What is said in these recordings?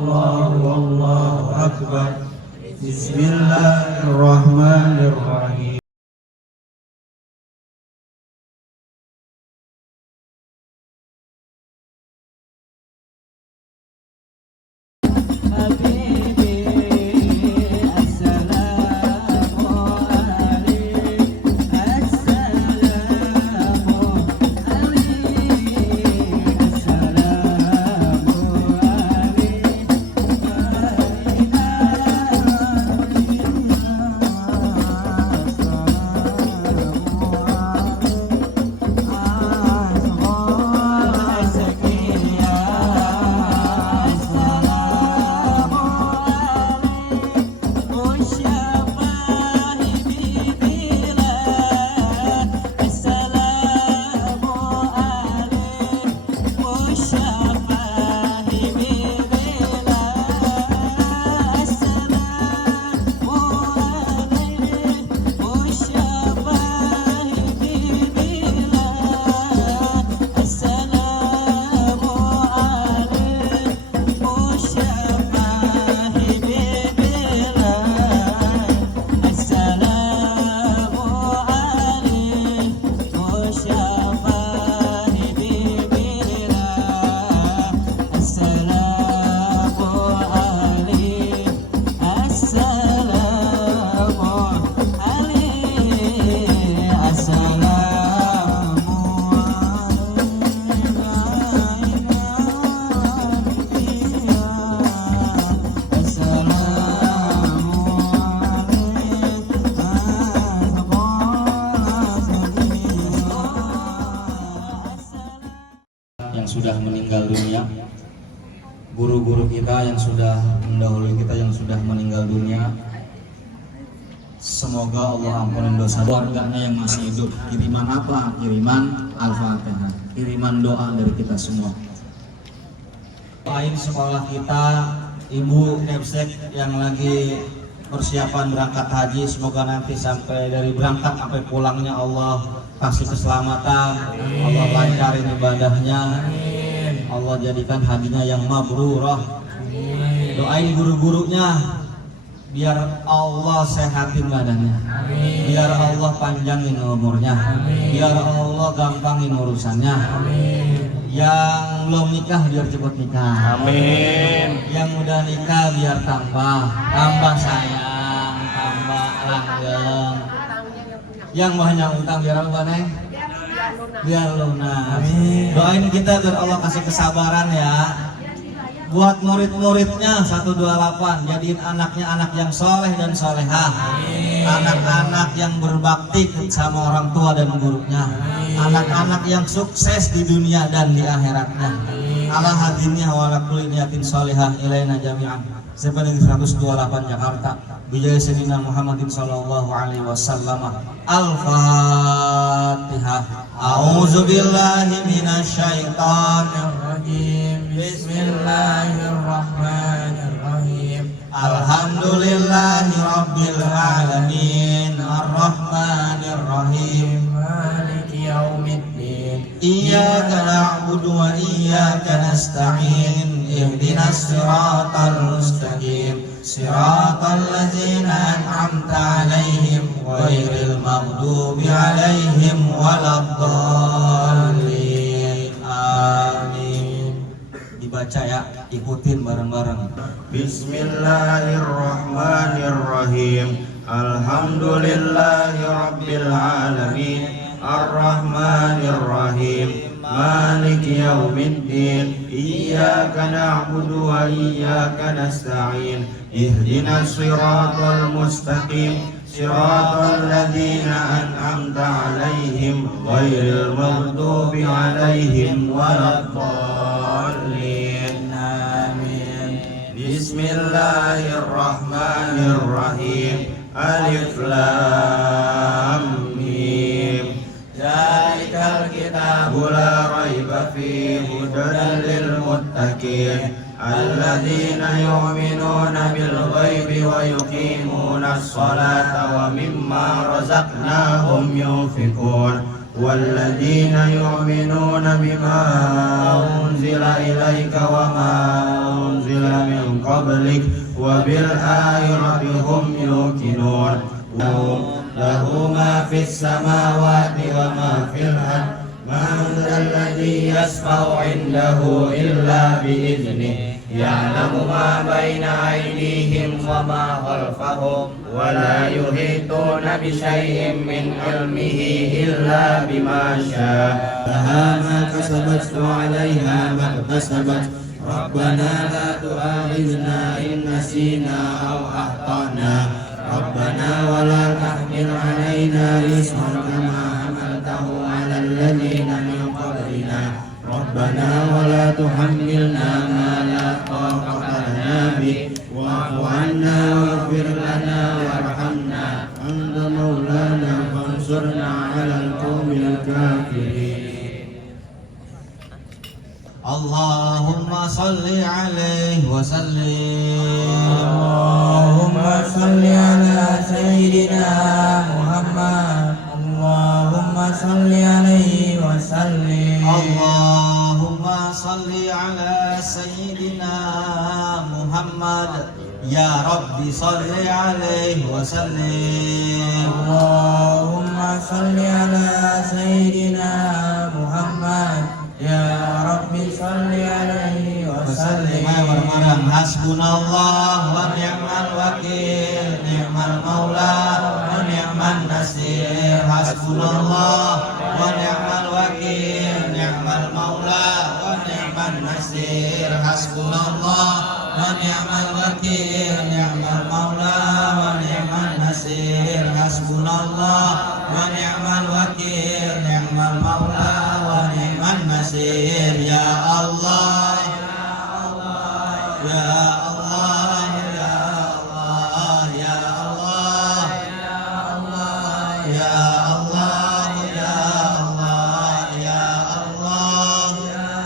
Allahu Akbar. Bismillahirrahmanirrahim. Yang sudah meninggal dunia, guru-guru kita yang sudah mendahului kita yang sudah meninggal dunia, semoga Allah ampunin dosa keluarganya yang masih hidup. Kiriman apa? Kiriman Al-Fatihah, kiriman doa dari kita semua. Doain sekolah kita, Ibu Kepsek yang lagi persiapan berangkat haji, semoga nanti sampai dari berangkat sampai pulangnya Allah kasih keselamatan, Allah lancarin ibadahnya, Allah jadikan hajinya yang mabrurah. Doain guru-gurunya biar Allah sehatin badannya, biar Allah panjangin umurnya, biar Allah gampangin urusannya. Yang belum nikah biar cepat nikah, Amin. yang udah nikah biar tambah sayang, tambah langgeng. Yang banyak utang biar apa nih? Biar lunas. Doain kita biar Allah kasih kesabaran ya. Buat murid-muridnya 128, jadiin anaknya anak yang soleh dan solehah. Anak-anak yang berbakti sama orang tua dan gurunya. Anak-anak yang sukses di dunia dan di akhiratnya. Ala hadinnya wa ala kulli niyatin solehah ilaina jami'an. Seperti 128 Jakarta. Bijaya Sayyidina Muhammadin sallallahu alaihi wasallam. Al-Fatihah. A'udzu billahi minasyaitonir rajim. Bismillahirrahmanirrahim. Alhamdulillahi rabbil alamin. Arrahmanir rahim. Maliki yaumiddin. Iyyaka na'budu wa iyyaka nasta'in. Ihdinas siratal mustaqim. Siratal ladzina an'amta 'alaihim ghairil maghdubi 'alaihim waladdallin. Amin. Dibaca ya, ikutin bareng-bareng. Bismillahirrahmanirrahim. Alhamdulillahi rabbil alamin. Ar-Rahmanir-Rahim. Maliki yaumiddin. Iyyaka na'budu wa iyyaka nasta'in. Ihdinas siratal mustaqim. Siratal ladzina an'amta 'alaihim ghairil maghdubi 'alaihim waladdallin. Amin. Bismillahirrahmanirrahim. Alif Lam Mim. Dzalikal kitabu la raiba fihi hudan lil muttaqin. Alladzina yu'minuna bil ghaibi wa yuqimuna as-salata wa mimma razaqnahum yunfiqun. والذين يؤمنون بما أنزل إليك وما أنزل من قبلك وبالآخرة هم يوقنون له ما في السماوات وما في الأرض من ذا الذي يشفع عنده إلا بإذنه يعلم ما بين أيديهم وما خلفهم ولا يحيطون بشيء من علمه إلا بما شاء لها ما كسبت وعليها ما اكتسبت ربنا لا تؤاخذنا إن نسينا أو أخطأنا ربنا ولا تحمل علينا إصرا كما حملته على الذين من قبلنا ربنا ولا تحملنا ما لا طاقة لنا به واعف عنا واغفر لنا وارحمنا أنت مولانا فانصرنا على القوم الكافرين. اللهم صل عليه وسلم. اللهم صل على سيدنا محمد. اللهم صل عليه وسلم. اللهم صل على سيدنا محمد يا رب صل عليه وسلم. اللهم صل على سيدنا محمد ya Rabbi salli alaihi wasallim. Hasbunallah wa ni'mal wakil, ni'mal maula wa ni'man nasir. Hasbunallah wa ni'mal wakil, ni'mal maula wa ni'man nasir. Hasbunallah wa ni'mal wakil, ni'mal maula wa ni'man nasir. Hasbunallah wa ni'mal wakil, ni'mal maula wa ni'man nasir. Ya Allah, ya Allah, ya Allah, ya Allah, ya Allah, ya Allah, ya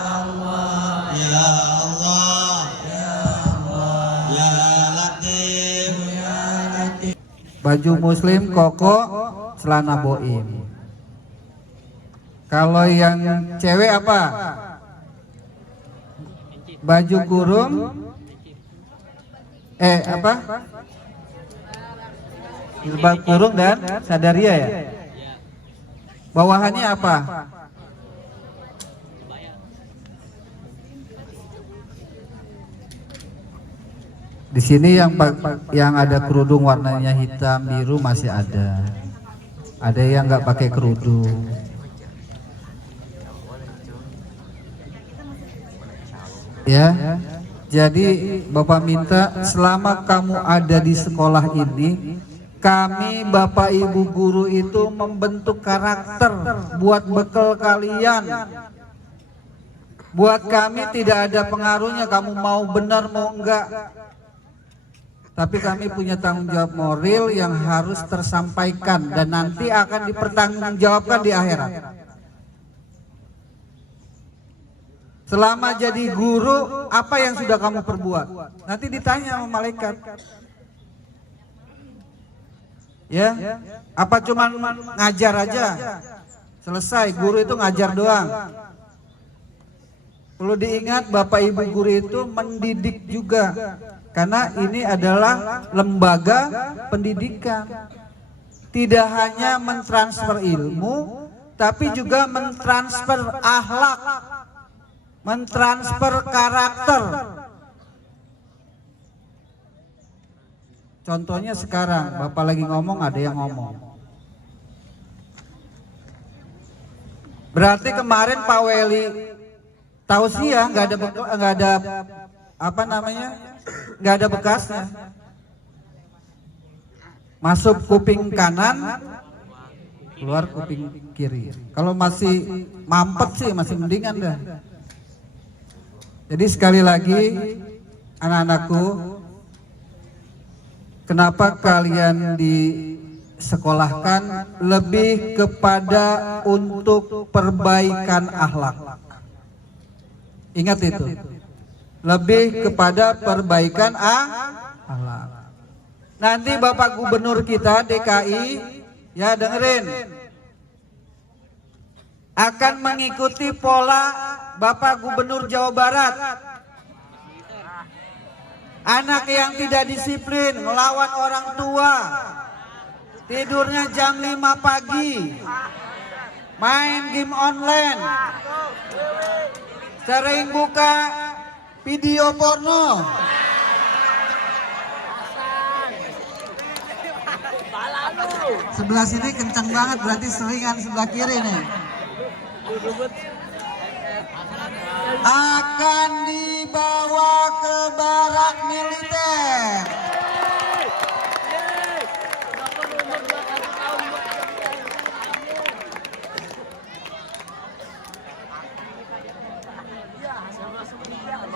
Allah, ya Allah, ya Latif. Baju muslim koko, celana boim. Kalau yang cewek apa? Baju kurung, apa? Jilbab kurung dan sadaria ya. Bawahannya apa? Di sini yang ada kerudung warnanya hitam biru masih ada. Ada yang nggak pakai kerudung. Ya, jadi Bapak minta selama kamu ada di sekolah ini, kami Bapak Ibu guru itu membentuk karakter buat bekal kalian. Buat kami tidak ada pengaruhnya kamu mau benar mau enggak. Tapi kami punya tanggung jawab moral yang harus tersampaikan dan nanti akan dipertanggungjawabkan di akhirat. Selama jadi guru, apa yang sudah kamu perbuat? Nanti ditanya sama malaikat. Ya, apa cuma ngajar aja? Selesai, guru itu ngajar doang. Perlu diingat Bapak Ibu guru itu mendidik juga. Karena ini adalah lembaga pendidikan. Tidak hanya mentransfer ilmu, tapi juga mentransfer akhlak, mentransfer karakter. Contohnya sekarang, Bapak lagi ngomong, ada yang ngomong. Berarti kemarin Pak Weli tausiah nggak ada apa namanya, nggak ada bekasnya. Masuk kuping kanan, keluar kuping kiri. Kalau masih mampet sih masih mendingan dah. Jadi sekali lagi anak-anakku, kenapa kalian disekolahkan lebih kepada untuk perbaikan akhlak. Ingat itu. Lebih kepada perbaikan akhlak. Nanti Bapak Gubernur kita DKI ya dengerin. akan mengikuti pola Bapak Gubernur Jawa Barat. Anak yang tidak disiplin, melawan orang tua, tidurnya jam 5 pagi, main game online, sering buka video porno. Sebelah sini kencang banget, berarti seringan sebelah kiri nih. Akan dibawa ke barak militer.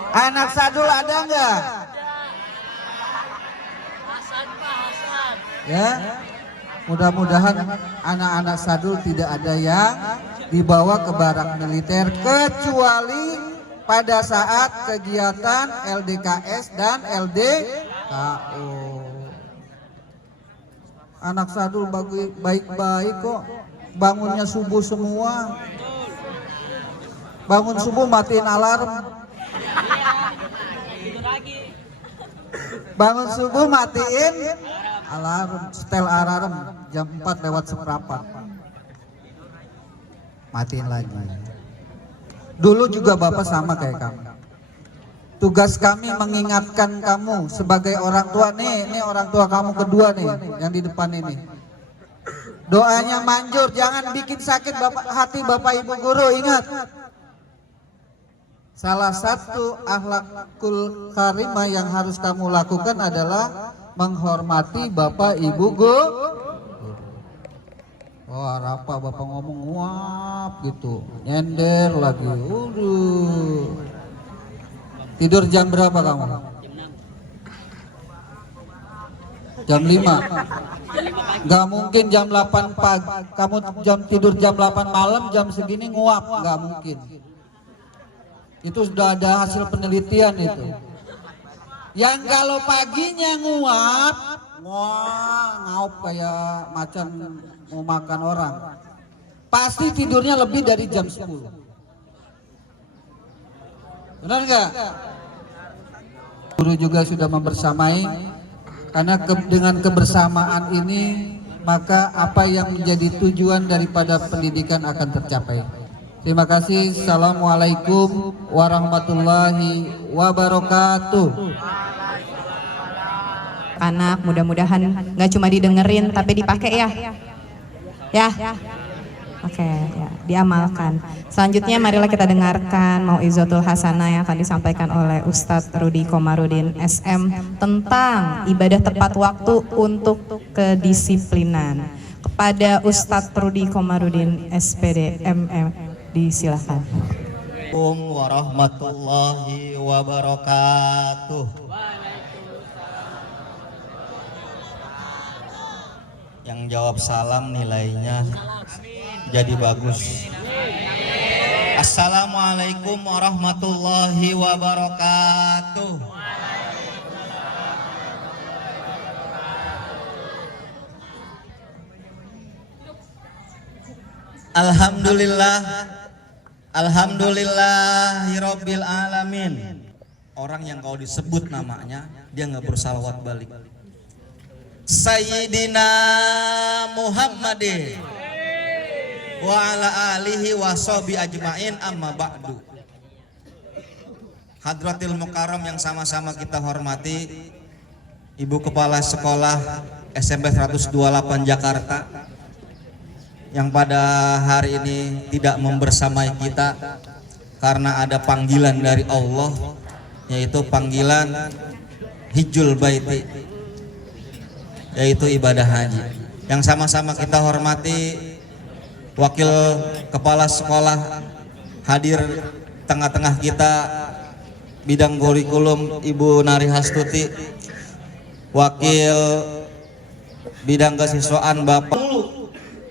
Anak Sadul ada nggak? Ya, mudah-mudahan anak-anak Sadul tidak ada yang dibawa ke barak militer kecuali pada saat kegiatan LDKS dan LDKO. Anak Sadul baik-baik kok, bangunnya subuh semua. Bangun subuh matiin alarm. Bangun subuh matiin alarm, setel alarm jam 4 lewat seperempat. Matiin lagi. Dulu juga Bapak sama kayak kamu. Tugas kami mengingatkan kamu sebagai orang tua nih, ini orang tua kamu kedua nih yang di depan ini. Doanya manjur, jangan bikin sakit hati Bapak Ibu guru, ingat. Salah satu akhlakul karimah yang harus kamu lakukan adalah menghormati Bapak Ibu guru. Wah, apa Bapak ngomong nguap gitu, nyender lagi. Tidur jam berapa kamu? Jam 5. Gak mungkin jam 8 pagi. Kamu tidur jam 8 malam, jam segini nguap, gak mungkin. Itu sudah ada hasil penelitian itu. Yang kalau paginya nguap, ngaup kayak macan mau makan orang, pasti tidurnya lebih dari jam 10. Benar nggak? Guru juga sudah membersamai, karena dengan kebersamaan ini maka apa yang menjadi tujuan daripada pendidikan akan tercapai. Terima kasih. Assalamualaikum warahmatullahi wabarakatuh. Anak mudah-mudahan nggak cuma didengerin tapi dipakai ya. Ya. Oke, ya, diamalkan. Selanjutnya marilah kita dengarkan Mau'izatul Hasanah yang akan disampaikan oleh Ustadz Rudi Komarudin SM tentang ibadah tepat waktu untuk kedisiplinan. Kepada Ustadz Rudi Komarudin SPD MM, disilakan. Assalamualaikum warahmatullahi wabarakatuh. Yang jawab salam nilainya jadi bagus. Assalamualaikum warahmatullahi wabarakatuh. Alhamdulillah, alhamdulillahirabbil alamin. Orang yang kau disebut namanya, dia nggak bersalawat balik. Sayyidina Muhammadin wa ala alihi wa sahbi ajmain, amma ba'du. Hadratil Mukarram yang sama-sama kita hormati, Ibu Kepala Sekolah SMP 128 Jakarta yang pada hari ini tidak membersamai kita karena ada panggilan dari Allah, yaitu panggilan Hijjul Baiti, yaitu ibadah haji. Yang sama-sama kita hormati Wakil Kepala Sekolah hadir tengah-tengah kita, bidang kurikulum Ibu Nari Hastuti, Wakil bidang kesiswaan Bapak.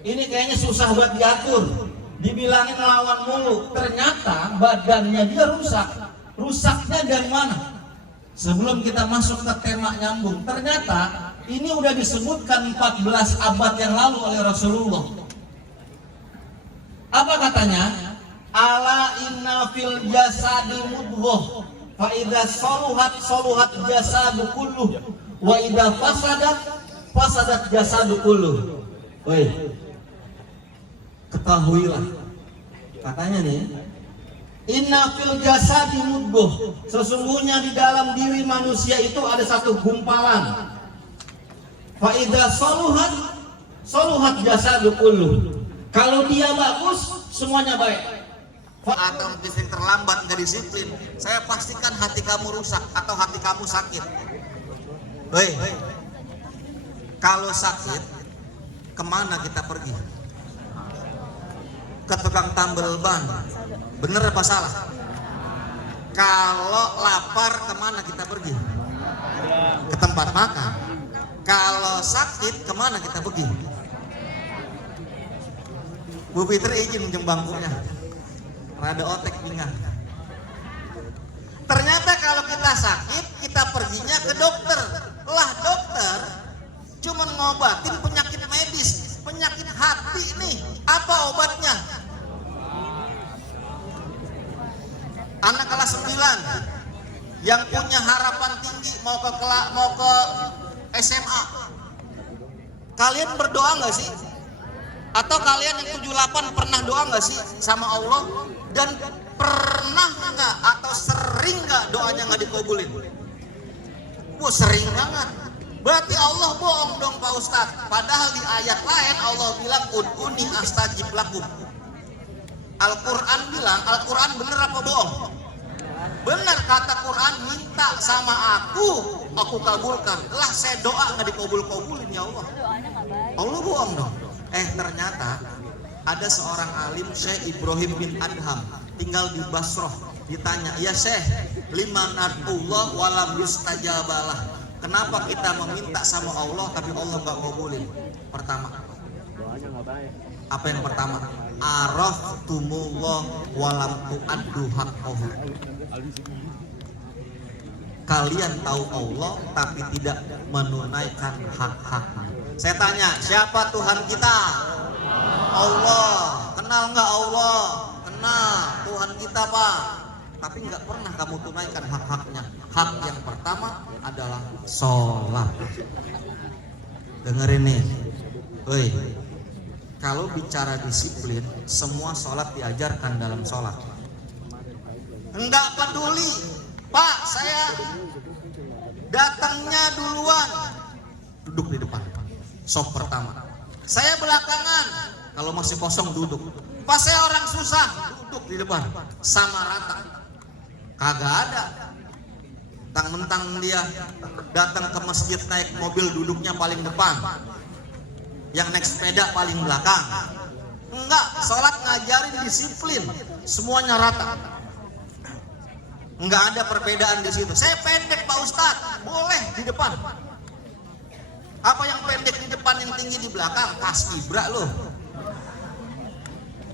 Ini kayaknya susah buat diatur, dibilangin lawan mulu, ternyata badannya dia rusak. Rusaknya dari mana? Sebelum kita masuk ke tema nyambung, ternyata ini udah disebutkan 14 abad yang lalu oleh Rasulullah. Apa katanya? Ala inna fil jasadi mudghah fa idza saluhat jasadu kulluh wa idza fasadat jasadu kulluh. Woi. Ketahuilah. Katanya nih, inna fil jasadi mudghah. Sesungguhnya di dalam diri manusia itu ada satu gumpalan. Fa idza saluhat jasadu kulluh. Kalau dia bagus, semuanya baik. Atau mungkin terlambat, nggak disiplin, saya pastikan hati kamu rusak atau hati kamu sakit. Hei, kalau sakit, kemana kita pergi? Ke tukang tambal ban, bener apa salah? Kalau lapar, kemana kita pergi? Ke tempat makan. Kalau sakit, kemana kita pergi? Bu Fitri izin minjem bangkunya. Rada otek pinggang. Ternyata kalau kita sakit, kita perginya ke dokter. Lah dokter cuma ngobatin penyakit medis, penyakit hati nih. Apa obatnya? Anak kelas 9 yang punya harapan tinggi mau ke SMA. Kalian berdoa nggak sih? Atau kalian yang 78 pernah doa nggak sih sama Allah? Dan pernah nggak atau sering nggak doanya nggak dikabulin? Wah sering banget. Berarti Allah bohong dong Pak Ustadz. Padahal di ayat lain Allah bilang ud'uni astajib lakum. Al-Quran bilang, Al-Quran bener apa bohong? Bener kata Quran, minta sama aku kabulkan. Lah saya doa nggak dikabulin ya Allah. Allah bohong dong. Ternyata ada seorang alim Syekh Ibrahim bin Adham tinggal di Basrah. Ditanya, ya Syekh, liman adullah walam yustajabalah. Kenapa kita meminta sama Allah tapi Allah nggak kabulin? Pertama, apa yang pertama? Araftumullah walam tu'addu haqqahu. Kalian tahu Allah tapi tidak menunaikan hak-haknya. Saya tanya, siapa Tuhan kita? Allah. Kenal nggak Allah? Kenal. Tuhan kita Pak. Tapi nggak pernah kamu tunaikan hak-haknya. Hak yang pertama adalah sholat. Dengerin nih. Woi, kalau bicara disiplin, semua sholat diajarkan dalam sholat. Enggak peduli, Pak, saya datangnya duluan, duduk di depan. Sok pertama. Saya belakangan, kalau masih kosong duduk. Pas saya orang susah, duduk di depan. Sama rata. Kagak ada. Mentang-mentang dia datang ke masjid naik mobil duduknya paling depan. Yang naik sepeda paling belakang. Enggak, sholat ngajarin disiplin. Semuanya rata. Enggak ada perbedaan di situ. Saya pendek Pak Ustadz, boleh di depan. Apa yang pendek di depan yang tinggi di belakang? Pas kibra loh.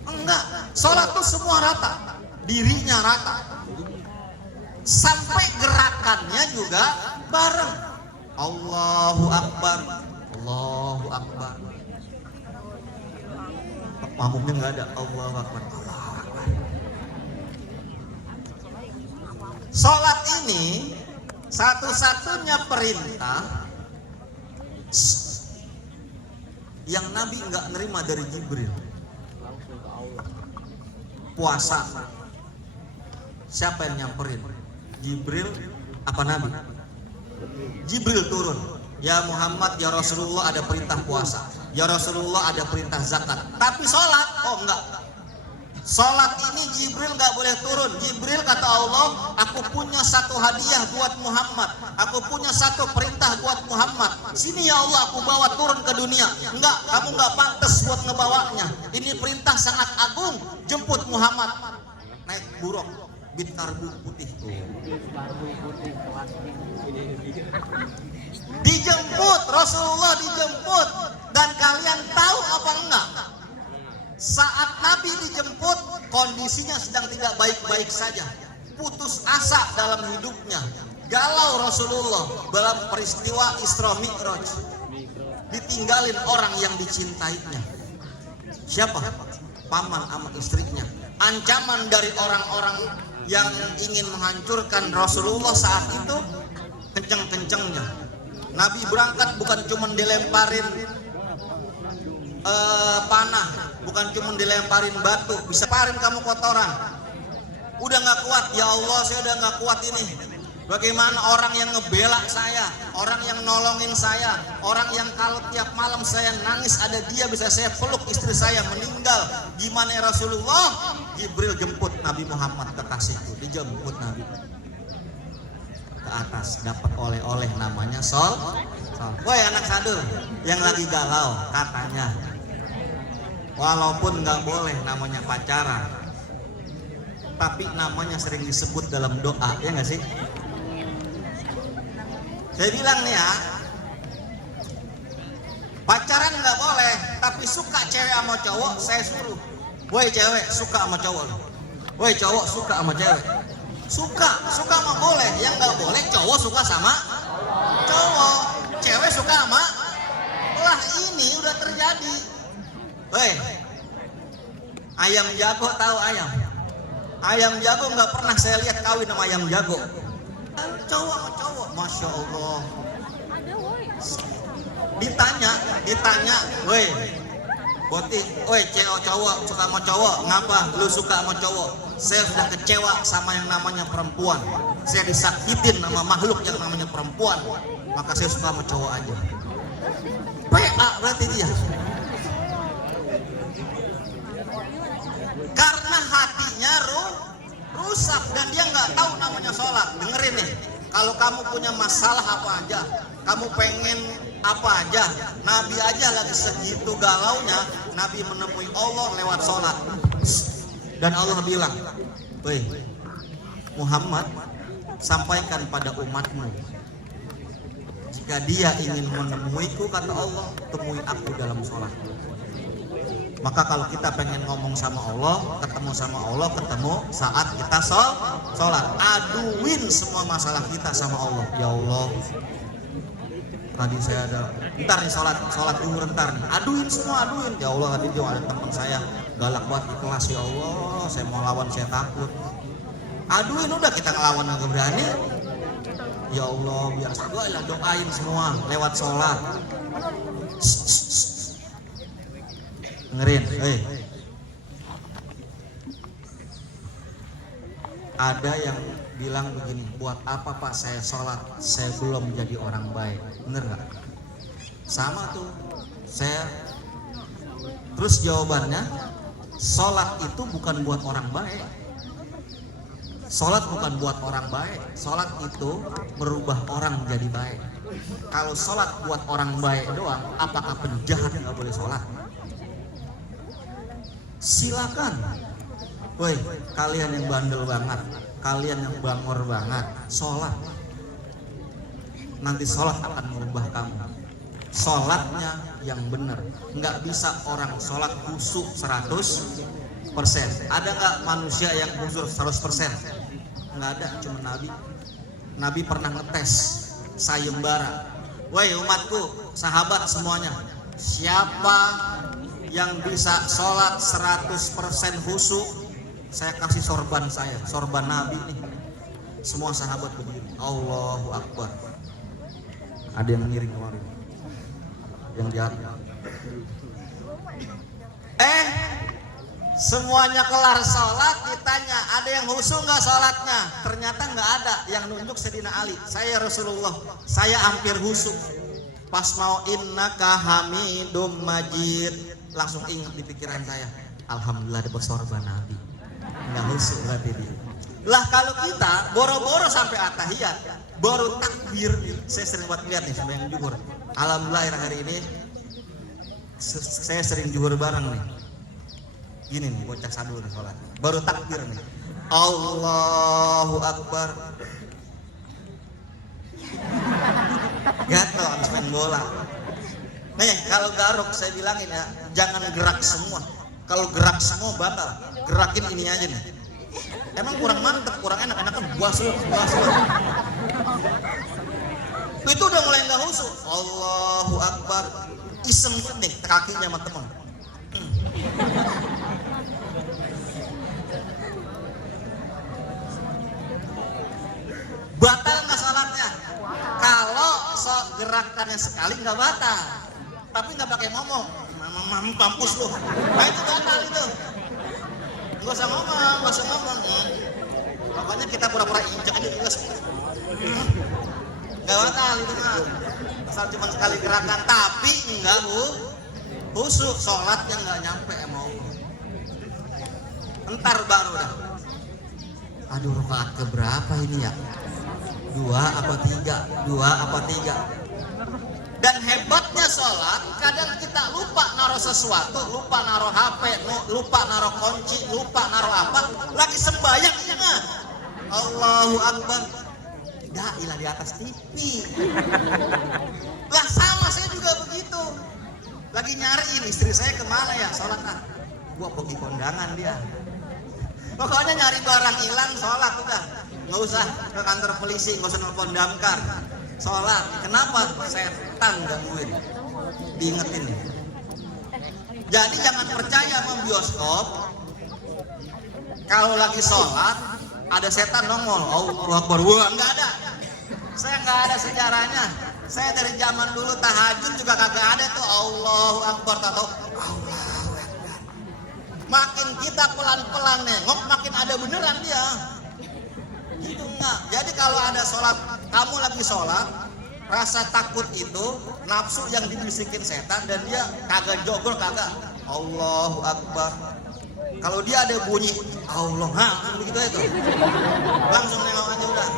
Enggak, sholat tuh semua rata. Dirinya rata. Sampai gerakannya juga bareng. Allahu Akbar, Allahu Akbar. Makmumnya nggak ada. Allahu Akbar, Allahu Akbar. Sholat ini satu-satunya perintah yang Nabi nggak nerima dari Jibril. Puasa, siapa yang nyamperin? Jibril apa Nabi? Jibril turun. Ya Muhammad, ya Rasulullah ada perintah puasa. Ya Rasulullah ada perintah zakat. Tapi sholat, oh enggak. Sholat ini Jibril nggak boleh turun. Jibril kata Allah, aku punya satu hadiah buat Muhammad. Aku punya satu perintah buat Muhammad. Sini ya Allah, aku bawa turun ke dunia. Enggak, kamu nggak pantas buat ngebawanya. Ini perintah sangat agung. Jemput Muhammad naik buruk, bit karbu putih. Dijemput, Rasulullah dijemput. Dan kalian tahu apa enggak? Saat Nabi dijemput, kondisinya sedang tidak baik-baik saja. Putus asa dalam hidupnya. Galau Rasulullah dalam peristiwa Isra Mi'raj. Ditinggalin orang yang dicintainya. Siapa? paman sama istrinya. Ancaman dari orang-orang yang ingin menghancurkan Rasulullah saat itu kenceng-kencengnya. Nabi berangkat bukan cuma dilemparin panah, bukan cuma dilemparin batu, bisa parin kamu kotoran. Udah nggak kuat, ya Allah saya udah nggak kuat ini. Bagaimana orang yang ngebela saya, orang yang nolongin saya, orang yang kalau tiap malam saya nangis ada dia bisa saya peluk, istri saya meninggal. Gimana ya Rasulullah? Jibril jemput Nabi Muhammad kekasihku, dijemput Nabi ke atas, dapat oleh-oleh namanya sol. Woi anak sadul yang lagi galau katanya, walaupun nggak boleh namanya pacaran, tapi namanya sering disebut dalam doa, ya nggak sih? Saya bilang nih ya, pacaran nggak boleh, tapi suka cewek sama cowok saya suruh. Woi cewek suka sama cowok, woi cowok suka sama cewek. Suka mah boleh, yang nggak boleh cowok suka sama cowok, cewek suka sama. Lah ini udah terjadi. Woi, ayam jago tahu ayam? Ayam jago nggak pernah saya lihat kawin sama ayam jago. Cowok sama cowok, masya Allah. Ditanya, woi, Boti, woi cowok suka sama cowok, ngapa lu suka sama cowok? Saya sudah kecewa sama yang namanya perempuan. Saya disakitin sama makhluk yang namanya perempuan, maka saya suka sama cowok aja. PA berarti dia. Karena hatinya rusak dan dia nggak tahu namanya sholat. Dengerin nih, kalau kamu punya masalah apa aja, kamu pengen apa aja, Nabi aja lagi segitu galaunya, Nabi menemui Allah lewat sholat. Dan Allah bilang, woi Muhammad, sampaikan pada umatmu, jika dia ingin menemuiku, kata Allah, temui aku dalam sholat. Maka kalau kita pengen ngomong sama Allah, ketemu sama Allah, ketemu saat kita sholat. Aduin semua masalah kita sama Allah. Ya Allah, tadi saya ada, ntar nih sholat duhur ntar nih. Aduin semua, aduin. Ya Allah, tadi juga ada teman saya galak banget di kelas. Ya Allah, saya mau lawan saya takut. Aduin, udah kita ngelawan nggak berani. Ya Allah, biar saya doain semua lewat sholat. Dengerin, ada yang bilang begini, buat apa Pak saya sholat, saya belum jadi orang baik. Bener gak? Sama tuh saya. Terus jawabannya, sholat itu bukan buat orang baik. Sholat bukan buat orang baik. Sholat itu merubah orang jadi baik. Kalau sholat buat orang baik doang, apakah penjahat gak boleh sholat? Silakan. Woi, kalian yang bandel banget, kalian yang bangor banget, sholat. Nanti sholat akan merubah kamu. Sholatnya yang benar. Nggak bisa orang sholat khusyuk 100%. Ada nggak manusia yang khusyuk 100%? Nggak ada, cuma Nabi. Nabi pernah ngetes sayembara. Woi umatku, sahabat semuanya, siapa yang bisa sholat 100% khusyuk, saya kasih sorban saya, sorban Nabi nih. Semua sahabat berdiri, Allahu Akbar. Ada yang ngiring kemarin, yang di atas. Semuanya kelar sholat, ditanya ada yang khusyuk nggak sholatnya? Ternyata nggak ada. Yang nunjuk Sayyidina Ali, saya Rasulullah, saya hampir khusyuk. Pas mau innaka hamidum majid, langsung ingat di pikiran saya, alhamdulillah ada bersorban Nabi. Nggak khusyuk berarti dia. Lah kalau kita boro-boro sampai atahiyat, baru takbir, saya sering buat lihat nih sama yang juhur. Alhamdulillah hari ini saya sering juhur bareng nih. Gini nih bocah sadul nih sholat, baru takbir nih, Allahu Akbar. Gatel habis main bola. Nih kalau garuk saya bilangin ya, jangan gerak semua. Kalau gerak semua batal. Gerakin ini aja nih. Emang kurang mantep, kurang enak, enaknya buas. Itu udah mulai nggak khusyuk. Allahu Akbar. Iseng nih kakinya sama temen. gerakannya sekali nggak batal, tapi nggak pakai ngomong, mampus lu. Nah itu batal itu. Nggak usah ngomong. Pokoknya kita pura-pura injak aja juga. Nggak batal itu mah. Asal cuma sekali gerakan, tapi nggak khusyuk, sholatnya nggak nyampe mau. Entar baru dah. Aduh, rakaat keberapa ini ya? 2 apa 3? Dan hebatnya sholat, kadang kita lupa naruh sesuatu, lupa naruh HP, lupa naruh kunci, lupa naruh apa, lagi sembahyang ini mah. Allahu Akbar. Ilah di atas TV. Lah sama saya juga begitu. Lagi nyariin istri saya kemana ya sholat gua pergi kondangan dia. Pokoknya nyari barang hilang sholat udah. Nggak usah ke kantor polisi, nggak usah nelfon damkar. Sholat. Kenapa? Setan gangguin. Diingetin. Jadi jangan percaya sama bioskop. Kalau lagi sholat ada setan nongol. Allahu Akbar. Wah, nggak ada. Saya nggak ada sejarahnya. Saya dari zaman dulu tahajud juga kagak ada tuh Allahu Akbar atau Allahu Akbar. Makin kita pelan-pelan nengok, makin ada beneran dia. Itu enggak. Jadi kalau ada sholat, kamu lagi sholat, rasa takut itu nafsu yang dibisikin setan dan dia kagak jogol kagak. Allahu Akbar. Kalau dia ada bunyi Allah, begitu itu. Langsung nengok aja udah.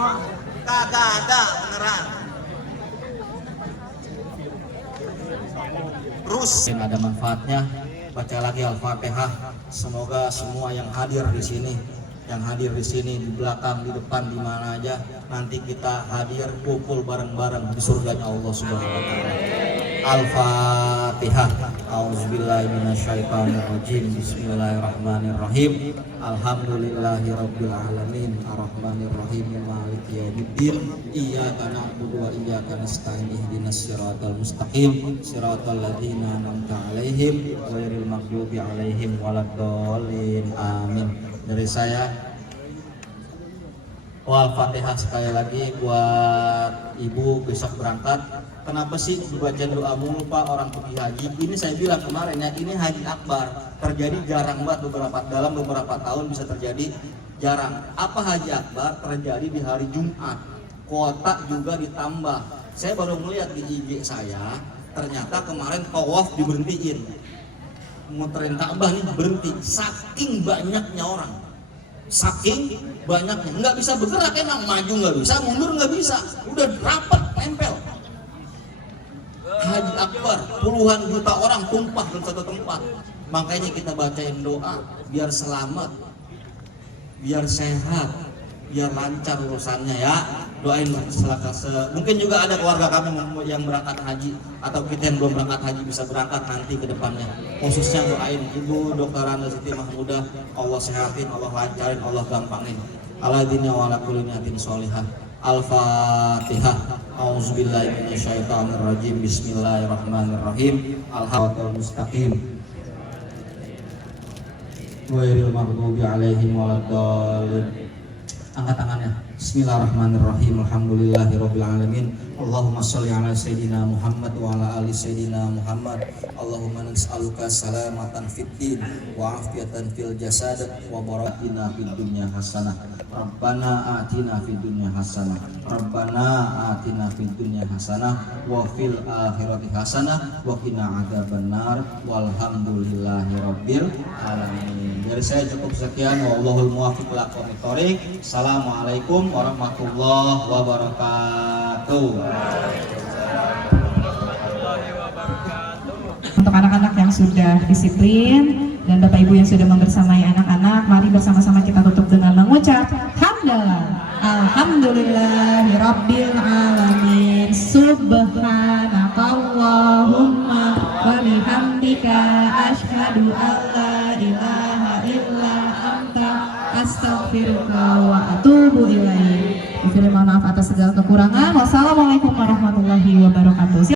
Kagak ada beneran. Terus ada manfaatnya. Baca lagi Al-Fatihah. Semoga semua yang hadir di sini, di belakang, di depan, di mana aja, nanti kita hadir kumpul bareng-bareng di surganya Allah Subhanahu wa taala. Al-Fatihah. A'udzubillahi minasyaitonirrajim. Bismillahirrahmanirrahim. Alhamdulillahirabbil alamin, arrahmanirrahim, maliki yaumiddin. Iyyaka na'budu wa iyyaka nasta'in. Ihdinas siratal mustaqim, siratal ladzina an'amta 'alaihim ghairil maghdubi 'alaihim waladdallin. Amin. Dari saya Al-Fatihah sekali lagi buat ibu besok berangkat. Kenapa sih dibaca doa mulu Pak orang pergi haji? Ini saya bilang kemarin ya, ini haji akbar. Terjadi jarang banget dalam beberapa tahun bisa terjadi jarang. Apa haji akbar? Terjadi di hari Jumat. Kuota juga ditambah. Saya baru melihat di IG saya, ternyata kemarin tawaf diberhentiin. Muterin Ka'bah nih berhenti. Saking banyaknya orang. Saking banyaknya, nggak bisa bergerak emang, maju nggak bisa, mundur nggak bisa, udah rapat nempel. Haji akbar, puluhan juta orang tumpah di satu tempat. Makanya kita bacain doa biar selamat, biar sehat, biar lancar urusannya ya. Doain mungkin juga ada keluarga kami yang berangkat haji atau kita yang belum berangkat haji bisa berangkat nanti ke depannya. Khususnya doain Ibu Dr. Randa Siti Mahmudah, Allah sehatin, Allah lancarin, Allah gampangin. Ala dini wa ala kulli niyatin sholihah. Al-Fatihah. A'udzubillahi minasyaitonirrajim. Bismillahirrahmanirrahim. Al-Hawadul Mustaqim. Ghairil maghdubi 'alaihim waladdallin. Angkat tangannya. Bismillahirrahmanirrahim. Alhamdulillahirabbil alamin. Allahumma shalli ala sayyidina Muhammad wa ala ali sayyidina Muhammad. Allahumma nas'aluka salamatan fid din wa afiatan fil jasad wa barakatina fid dunya hasanah. Rabbana atina fid dunya hasanah. Rabbana atina fid dunya hasanah wa fil akhirati hasanah wa qina adzabannar. Walhamdulillahirabbil alamin. Dari saya cukup sekian. Wallahul muwaffiq ila aqwamit thoriq. Assalamualaikum warahmatullahi wabarakatuh. Untuk anak-anak yang sudah disiplin dan Bapak Ibu yang sudah membersamai anak-anak, mari bersama-sama kita tutup dengan mengucap hamdalah. Alhamdulillahirabbil alamin. Subhanakallahumma wa bihamdika asyhadu an la ilaha illa anta astaghfiruka wa atubu ilaik. Mohon maaf atas segala kekurangan. Wassalamualaikum warahmatullahi wabarakatuh.